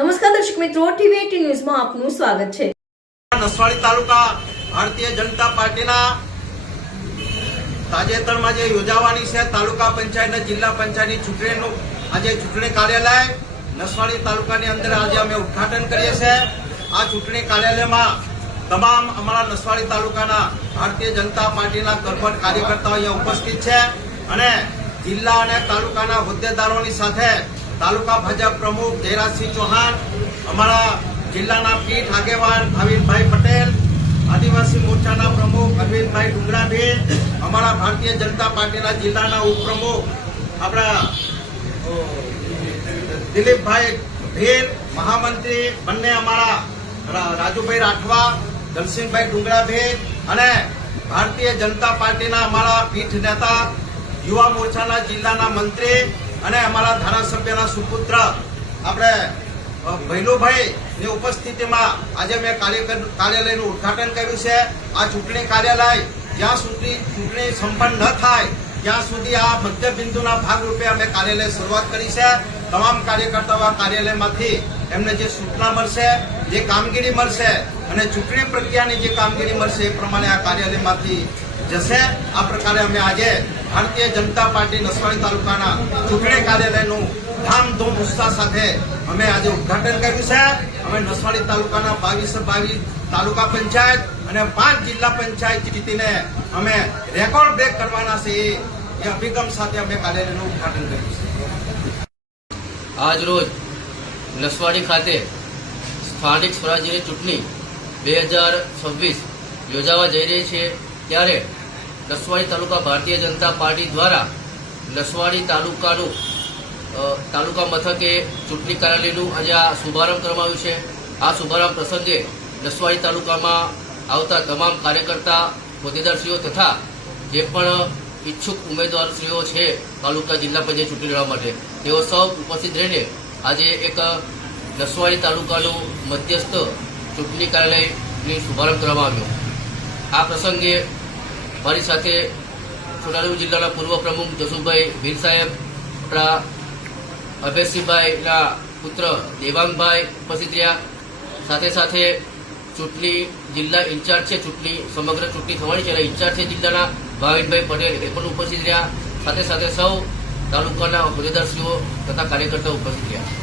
નમસ્કાર દર્શક મિત્રો, ટીવી18 ન્યૂઝમાં આપનું સ્વાગત છે। નસવાડી તાલુકા ભારતીય જનતા પાર્ટીના તાજેતરમાં જે યોજાવાની છે તાલુકા પંચાયત અને જિલ્લા પંચાયતની ચૂંટણીનું આજે ચૂંટણી કાર્યાલય નસવાડી તાલુકાની અંદર આજે અમે ઉદ્ઘાટન કરીએ છીએ। આ ચૂંટણી કાર્યાલયમાં તમામ અમારા નસવાડી તાલુકાના ભારતીય જનતા પાર્ટીના કર્મઠ કાર્યકર્તાઓ અહીંયા ઉપસ્થિત છે અને જિલ્લા અને તાલુકાના હોદ્દેદારોની સાથે તાલુકા ભાજપ પ્રમુખ જયરાજસિંહ ચૌહાણ, અમારા જિલ્લાના પીઠ આગેવાન ભાવિનભાઈ પટેલ, આદિવાસી મોરચાના પ્રમુખ અરવિંદભાઈ ડુંગરાભીલ, અમારા ભારતીય જનતા પાર્ટીના જિલ્લાના ઉપપ્રમુખ આપણા દિલીપભાઈ ભીલ, મહામંત્રી બંને અમારા રાજુભાઈ રાઠવા, દલસિંહભાઈ ડુંગરાભીલ અને ભારતીય જનતા પાર્ટીના અમારા પીઠ નેતા, યુવા મોરચાના જિલ્લાના મંત્રી અને અમારા ધારાસભ્યના સુપુત્ર આપણે ભૈલુભાઈ ની ઉપસ્થિતિમાં આજે મેં કાર્યાલયનું ઉદ્ઘાટન કર્યું છે। આ ચૂંટણી કાર્યાલય જ્યાં સુધી ચૂંટણી સંપન્ન ન થાય ત્યાં સુધી આ મધ્ય બિંદુના ભાગરૂપે અમે કાર્યાલય શરૂઆત કરી છે। તમામ કાર્યકર્તાઓ કાર્યાલયમાંથી એમને જે સૂચના મળશે, જે કામગીરી મળશે અને ચૂંટણી પ્રક્રિયાની જે કામગીરી મળશે એ પ્રમાણે આ કાર્યાલયમાંથી જશે। આ પ્રકારે અમે આજે ભારતીય જનતા પાર્ટી નસવાડી તાલુકાના ચૂંટણી કાર્યાલયનું ધામધૂમ ઉત્સાહ સાથે અમે આજે ઉદ્ઘાટન કર્યું છે। અમે નસવાડી તાલુકાના 22 તાલુકા પંચાયત અને 5 જિલ્લા પંચાયત જીતીને અમે રેકોર્ડ બ્રેક કરવાના છે એ અભિગમ સાથે અમે કાર્યાલયનું ઉદ્ઘાટન કર્યું છે। આજ રોજ નસવાડી ખાતે સ્થાનિક સ્વરાજ્યની ચૂંટણી 2026 યોજાવા જઈ રહી છે ત્યારે નસવાડી તાલુકા ભારતીય જનતા પાર્ટી દ્વારા નસવાડી તાલુકા મથકે ચૂંટણી કાર્યાલયનું આજે આ શુભારંભ કરવામાં આવ્યું છે। આ શુભારંભ પ્રસંગે નસવાડી તાલુકામાં આવતા તમામ કાર્યકર્તા, હોદ્દેદારશ્રીઓ તથા જે પણ ઈચ્છુક ઉમેદવારશ્રીઓ છે તાલુકા જિલ્લા પંચાયત ચૂંટણી લડવા માટે તેઓ સૌ ઉપસ્થિત રહીને આજે એક નસવાડી તાલુકાનું મધ્યસ્થ ચૂંટણી કાર્યાલયની શુભારંભ કરવામાં આવ્યો। આ પ્રસંગે મારી સાથે છોટાઉદેપુર જિલ્લાના પૂર્વ પ્રમુખ જસુભાઈ ભીલ સાહેબ, આપણા અભયસિંહભાઈના પુત્ર દેવાંગભાઈ ઉપસ્થિત રહ્યા। સાથે સાથે ચૂંટણી જિલ્લા ઇન્ચાર્જ છે, સમગ્ર ચૂંટણી થવાની છે ઇન્ચાર્જ છે જિલ્લાના ભાવિનભાઈ પટેલ એ પણ ઉપસ્થિત રહ્યા। સાથે સાથે સૌ તાલુકાના હોદ્દેદારશ્રીઓ તથા કાર્યકર્તાઓ ઉપસ્થિત રહ્યા।